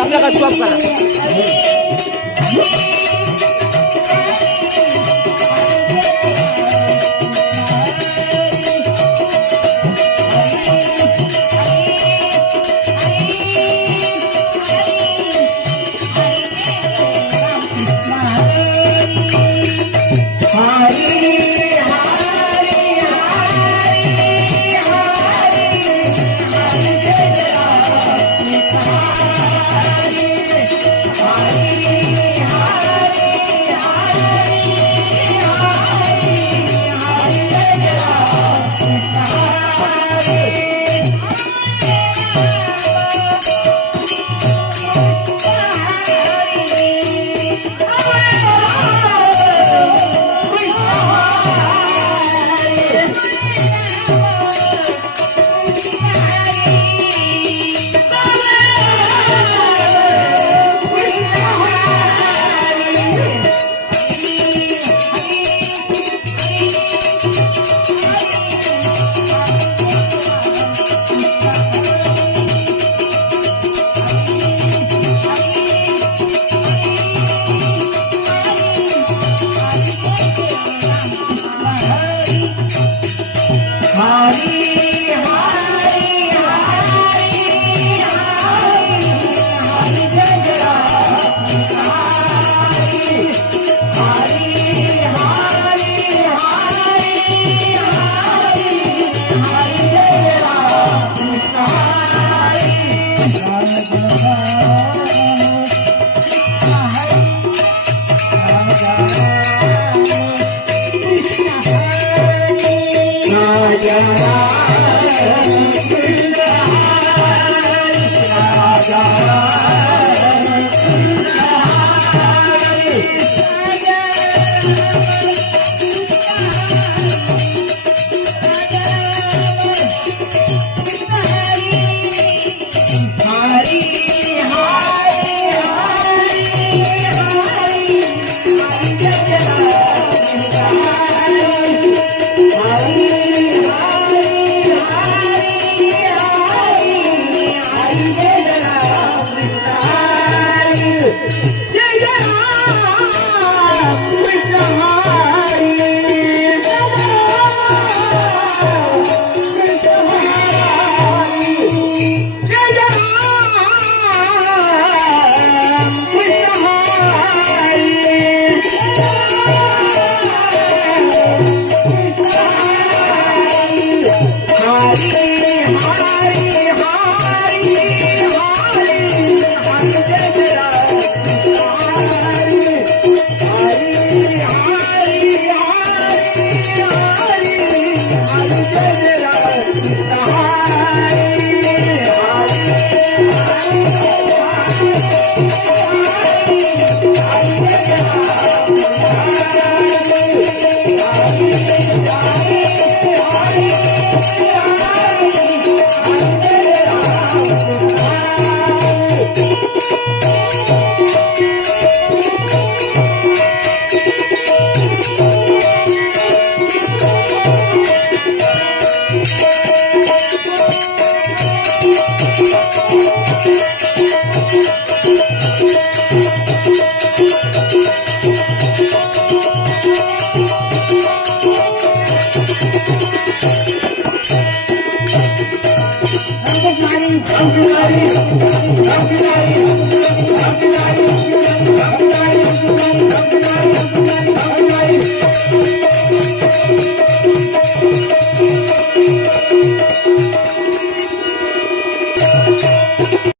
Gapla ka swap ka. Ha? Gapla. Yeah. Thank you. Yeah. Thank you.